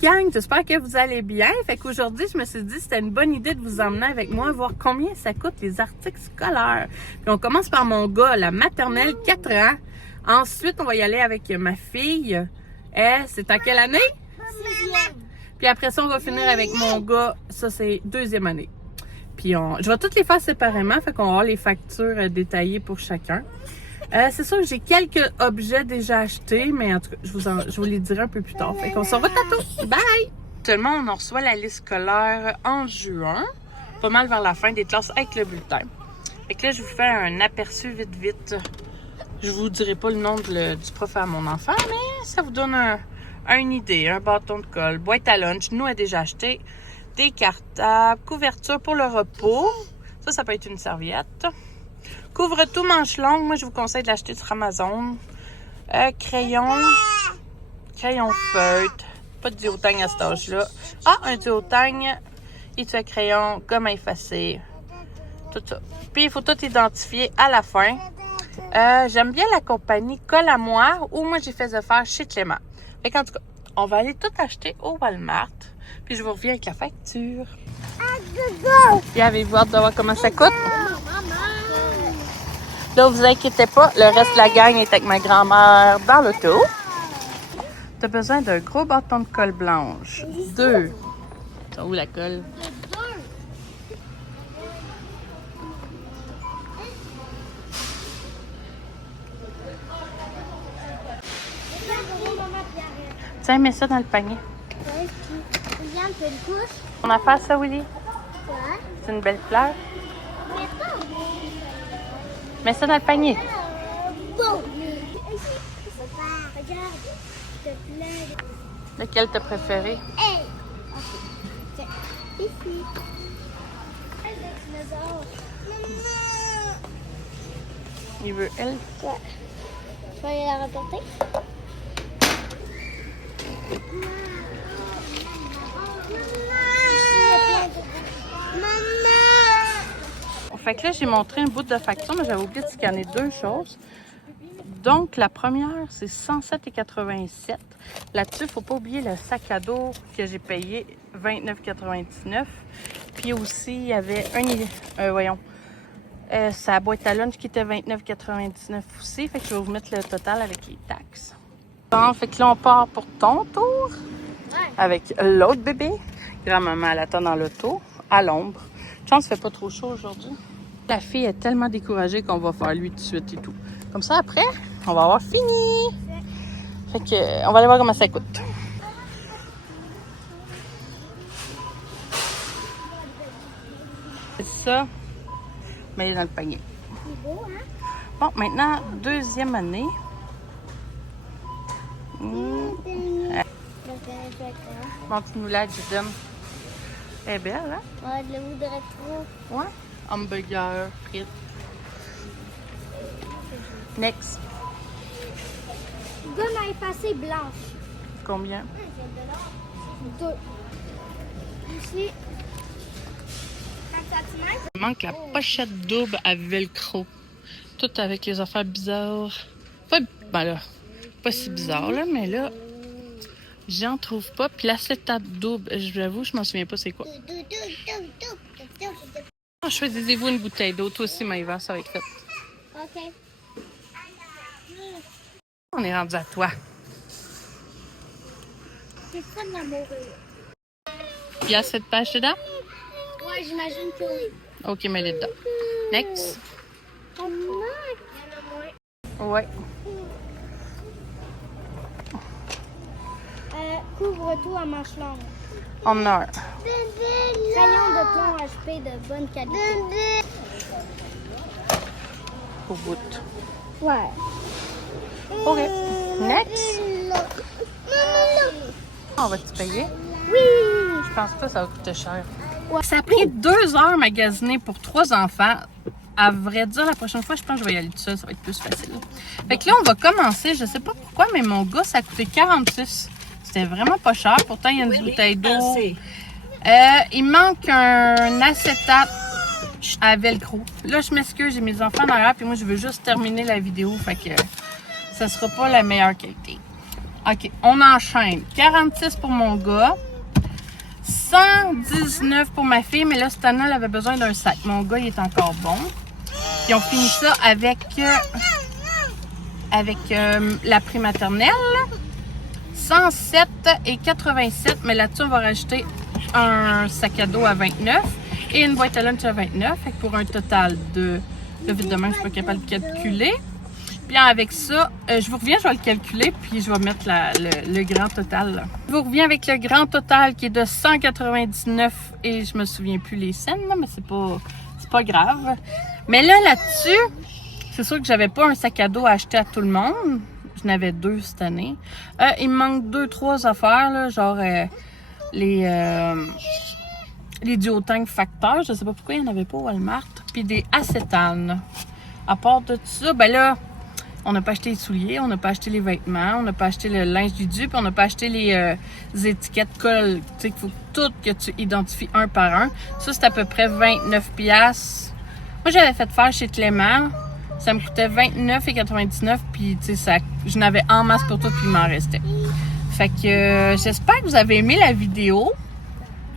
Gang, j'espère que vous allez bien. Fait qu'aujourd'hui, je me suis dit que c'était une bonne idée de vous emmener avec moi voir combien ça coûte les articles scolaires. Puis on commence par mon gars, la maternelle, 4 ans. Ensuite, on va y aller avec ma fille. C'est en quelle année? 6e. Puis après ça, on va finir avec mon gars. Ça, c'est 2e année. Puis je vais toutes les faire séparément. Fait qu'on va avoir les factures détaillées pour chacun. C'est sûr que j'ai quelques objets déjà achetés, mais en tout cas, je vous les dirai un peu plus tard. Fait qu'on se revoit tantôt. Bye! Seulement, on reçoit la liste scolaire en juin, pas mal vers la fin des classes avec le bulletin. Fait que là, je vous fais un aperçu vite. Je vous dirai pas le nom du prof à mon enfant, mais ça vous donne une idée. Un bâton de colle, boîte à lunch, nous a déjà acheté, des cartables, couverture pour le repos. Ça peut être une serviette. Couvre-tout manche longue, moi je vous conseille de l'acheter sur Amazon. Crayon feutre, pas de duotang à cet âge-là. Ah, un duotang, étui à crayon, gomme à effacer, tout ça. Puis il faut tout identifier à la fin. J'aime bien la compagnie Colle à moi, ou moi j'ai fait affaire chez Clément. Fait qu'en tout cas, on va aller tout acheter au Walmart, puis je vous reviens avec la facture. Puis avez-vous hâte de voir comment ça coûte? Là, vous inquiétez pas, le reste de la gang est avec ma grand-mère dans l'auto. Tu as besoin d'un gros bâton de colle blanche. 2. C'est où la colle? Tiens, mets ça dans le panier. On a fait ça, Willy? C'est une belle fleur. Mets ça dans le panier. Lequel t'as préféré? Il veut elle? Ouais. Je vais aller la rapporter. Fait que là, j'ai montré un bout de facture, mais j'avais oublié de scanner 2 choses. Donc, la première, c'est 107,87. Là-dessus, il ne faut pas oublier le sac à dos que j'ai payé 29,99. Puis aussi, il y avait sa boîte à lunch qui était 29,99 aussi. Fait que je vais vous mettre le total avec les taxes. Bon, fait que là, on part pour ton tour avec l'autre bébé. Grand-maman, elle attend dans l'auto, à l'ombre. Chance, il ne fait pas trop chaud aujourd'hui. La fille est tellement découragée qu'on va faire lui tout de suite et tout. Comme ça, après, on va avoir fini. Fait que, on va aller voir comment ça coûte. C'est ça. Mets-les dans le panier. C'est beau, hein? Bon, maintenant, 2e année. Montre-nous-la, Judem. Elle est belle, hein? Ouais, de la boue de rétro. Ouais. Hamburger, frites. Next. Gomme à effacer blanche. Combien? 2. Ici. 5 cm. Il manque la pochette double à velcro. Tout avec les affaires bizarres. Ben là, pas si bizarre, là, mais là, j'en trouve pas. Puis l'acétate double, j'avoue, je m'en souviens pas c'est quoi. Choisissez-vous une bouteille d'eau. Toi aussi, Maïva, ça va être fait. OK. On est rendu à toi. C'est ça de l'amour. Il y a cette page dedans? Ouais, j'imagine que oui. OK, mets-les dedans. Next. Ouais. Couvre-tout à manche longue. On a un. Crayon de plomb HP de bonne qualité. Au bout. Ouais. OK. Next. On va-tu payer? Oui! Je pense pas que ça va coûter cher. Ouais. Ça a pris 2 heures magasiner pour 3 enfants. À vrai dire, la prochaine fois, je pense que je vais y aller tout seul. Ça va être plus facile. Fait que là, on va commencer. Je sais pas pourquoi, mais mon gars, ça a coûté 46. C'était vraiment pas cher. Pourtant, il y a une bouteille d'eau. Il manque un acétate à velcro. Là, je m'excuse, j'ai mes enfants en arrière. Puis moi, je veux juste terminer la vidéo. Fait que ça sera pas la meilleure qualité. OK, on enchaîne. 46 pour mon gars. 119 pour ma fille, mais là, cette année, elle avait besoin d'un sac. Mon gars, il est encore bon. Puis on finit ça avec la prématernelle. 107 et 87, mais là-dessus, on va rajouter un sac à dos à 29 et une boîte à lunch à 29. Fait que pour un total de vite de main, je suis pas capable de calculer. Puis avec ça, je vous reviens, je vais le calculer, puis je vais mettre le grand total. Là. Je vous reviens avec le grand total qui est de 199 et je me souviens plus les scènes, là, mais c'est pas grave. Mais là-dessus, c'est sûr que j'avais pas un sac à dos à acheter à tout le monde. J'en avais 2 cette année. Il me manque 2-3 affaires, là, genre les duotank facteurs. Je sais pas pourquoi il n'y en avait pas au Walmart. Puis des acétanes. À part de tout ça, ben là, on n'a pas acheté les souliers, on n'a pas acheté les vêtements, on n'a pas acheté le linge du dupe, on n'a pas acheté les étiquettes colle. Tu sais qu'il faut tout que tu identifies un par un. Ça, c'est à peu près 29$. Moi, j'avais fait faire chez Clément. Ça me coûtait 29,99$. Puis, tu sais, je n'avais en masse pour tout, puis il m'en restait. Fait que j'espère que vous avez aimé la vidéo.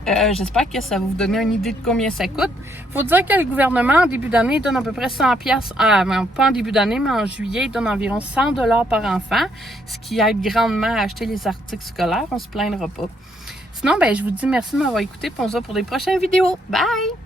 J'espère que ça va vous donner une idée de combien ça coûte. Faut dire que le gouvernement, en début d'année, donne à peu près 100$. Pas en début d'année, mais en juillet, il donne environ 100$ par enfant, ce qui aide grandement à acheter les articles scolaires. On se plaindra pas. Sinon, ben, je vous dis merci de m'avoir écouté. On se voit pour des prochaines vidéos. Bye!